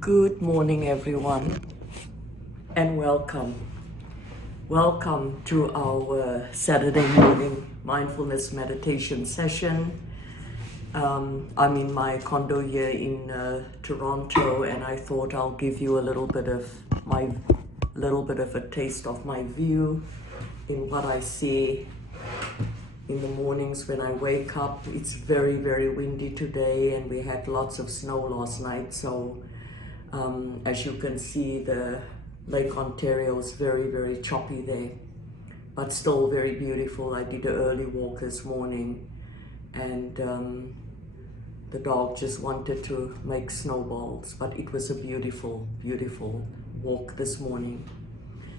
Good morning, everyone, and welcome. Welcome to our Saturday morning mindfulness meditation session. I'm in my condo here in Toronto, and I thought I'll give you a little bit of a taste of my view in what I see in the mornings when I wake up. It's very, very windy today, and we had lots of snow last night, so as you can see, the Lake Ontario is very, very choppy there, but still very beautiful. I did an early walk this morning, and the dog just wanted to make snowballs, but it was a beautiful, beautiful walk this morning.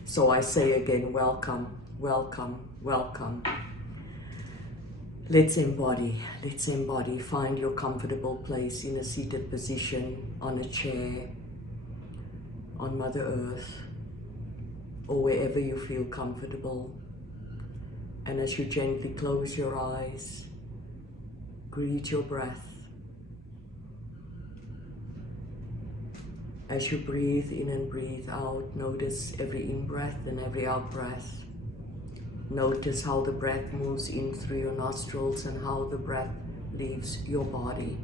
So I say again, welcome, welcome, welcome. Let's embody. Find your comfortable place in a seated position, on a chair, on Mother Earth, or wherever you feel comfortable. And as you gently close your eyes, greet your breath. As you breathe in and breathe out, notice every in-breath and every out-breath. Notice how the breath moves in through your nostrils and how the breath leaves your body.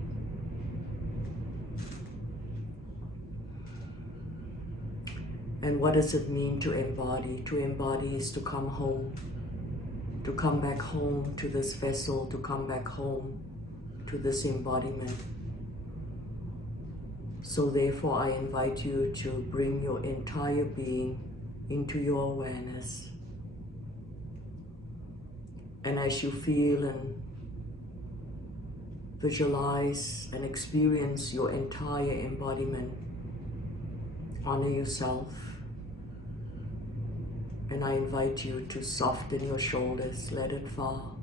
And what does it mean to embody? To embody is to come home, to come back home to this vessel, to come back home to this embodiment. So therefore I invite you to bring your entire being into your awareness. And as you feel and visualize and experience your entire embodiment, honor yourself. And I invite you to soften your shoulders, let it fall.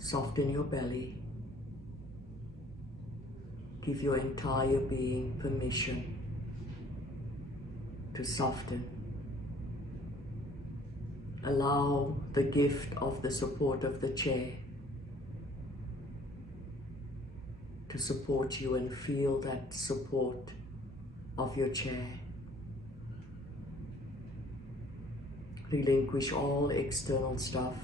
Soften your belly. Give your entire being permission to soften. Allow the gift of the support of the chair to support you, and feel that support of your chair. Relinquish all external stuff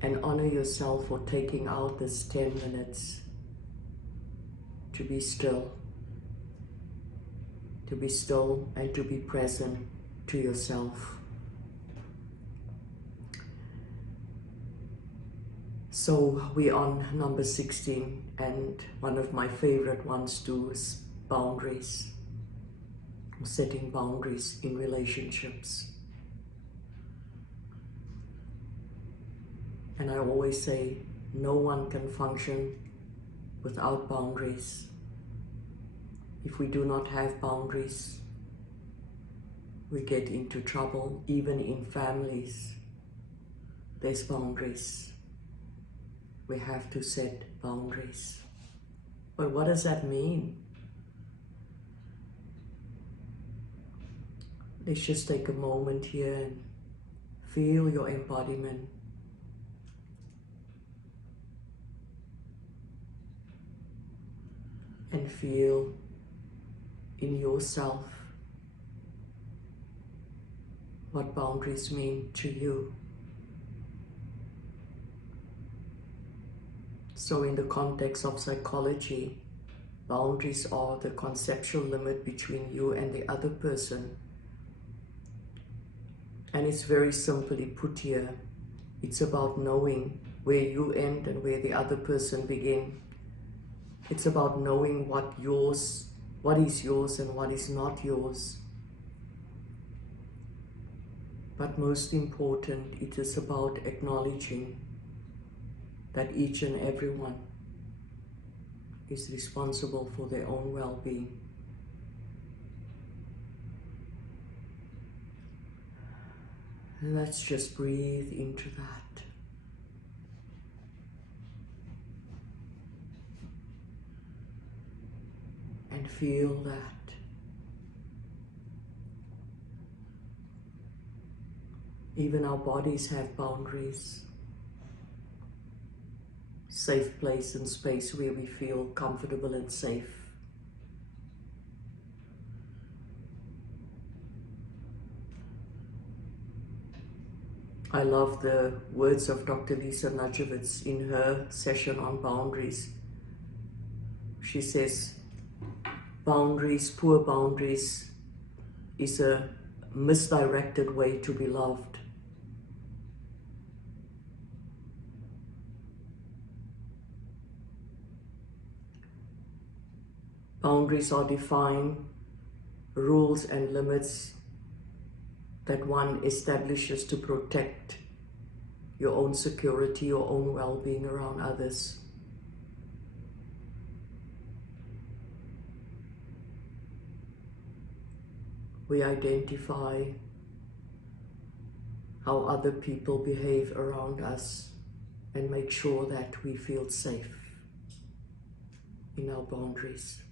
and honor yourself for taking out this 10 minutes to be still and to be present to yourself. So we're on number 16, and one of my favorite ones too is boundaries. Setting boundaries in relationships. And I always say, no one can function without boundaries. If we do not have boundaries, we get into trouble. Even in families, there's boundaries. We have to set boundaries. But what does that mean? Let's just take a moment here and feel your embodiment. And feel in yourself what boundaries mean to you. So in the context of psychology, boundaries are the conceptual limit between you and the other person. And it's very simply put here. It's about knowing where you end and where the other person begins. It's about knowing what is yours and what is not yours. But most important, it is about acknowledging that each and everyone is responsible for their own well-being. Let's just breathe into that. And feel that. Even our bodies have boundaries. Safe place and space where we feel comfortable and safe. I love the words of Dr. Lisa Najewicz in her session on boundaries. She says, boundaries, poor boundaries, is a misdirected way to be loved. Boundaries are defined rules and limits that one establishes to protect your own security, your own well-being around others. We identify how other people behave around us and make sure that we feel safe in our boundaries.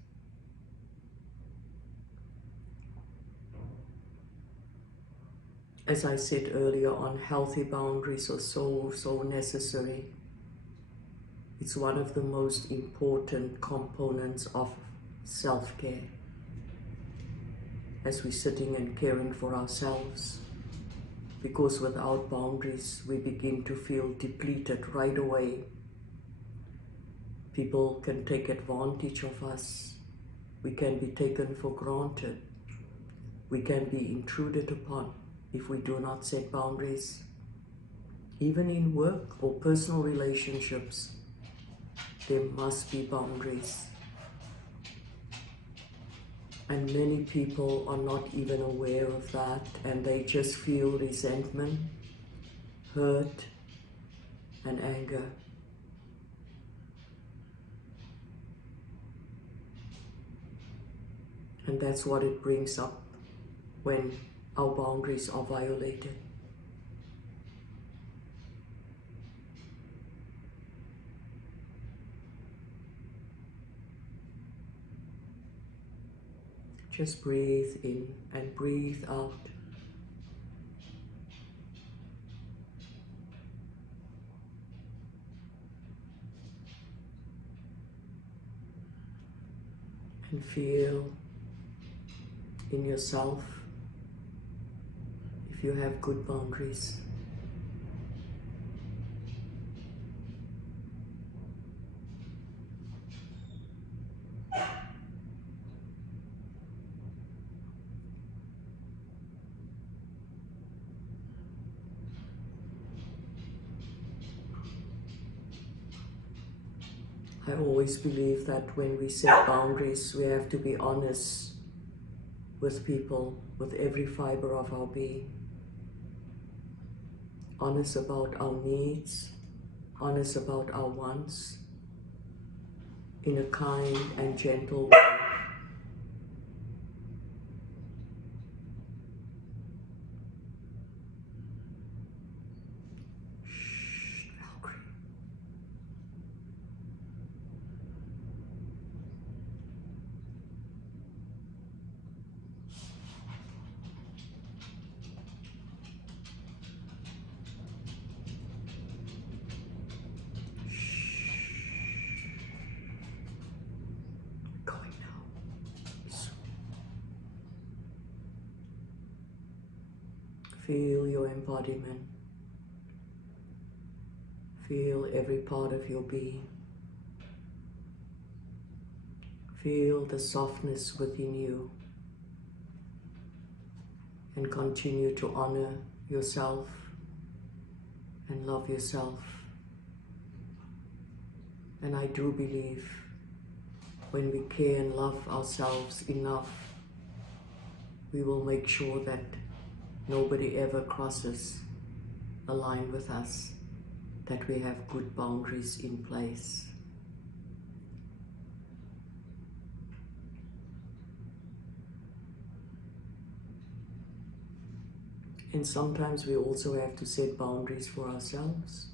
As I said earlier on, healthy boundaries are so necessary. It's one of the most important components of self-care as we're sitting and caring for ourselves. Because without boundaries, we begin to feel depleted right away. People can take advantage of us. We can be taken for granted. We can be intruded upon if we do not set boundaries. Even in work or personal relationships, there must be boundaries. And many people are not even aware of that, and they just feel resentment, hurt, and anger. And that's what it brings up when our boundaries are violated. Just breathe in and breathe out. And feel in yourself if you have good boundaries. I always believe that when we set boundaries, we have to be honest with people, with every fiber of our being. Honest about our needs, honest about our wants, in a kind and gentle way. Feel your embodiment. Feel every part of your being. Feel the softness within you. And continue to honor yourself and love yourself. And I do believe when we care and love ourselves enough, we will make sure that nobody ever crosses a line with us, that we have good boundaries in place. And sometimes we also have to set boundaries for ourselves.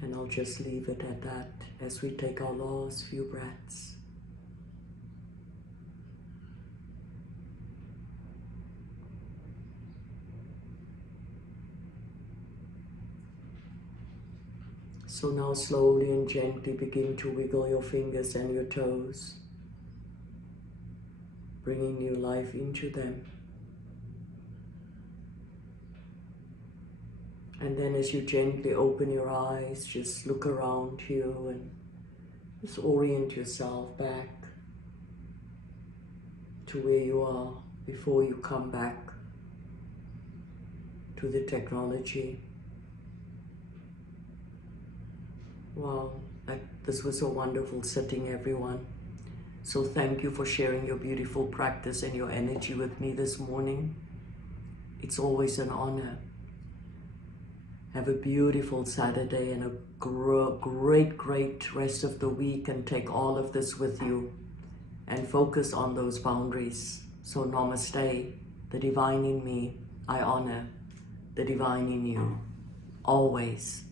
And I'll just leave it at that as we take our last few breaths. So now slowly and gently begin to wiggle your fingers and your toes, bringing new life into them. And then as you gently open your eyes, just look around you and just orient yourself back to where you are before you come back to the technology. Wow, this was a wonderful sitting, everyone. So thank you for sharing your beautiful practice and your energy with me this morning. It's always an honor. Have a beautiful Saturday and a great rest of the week, and take all of this with you and focus on those boundaries. So namaste, the divine in me. I honor the divine in you. Always.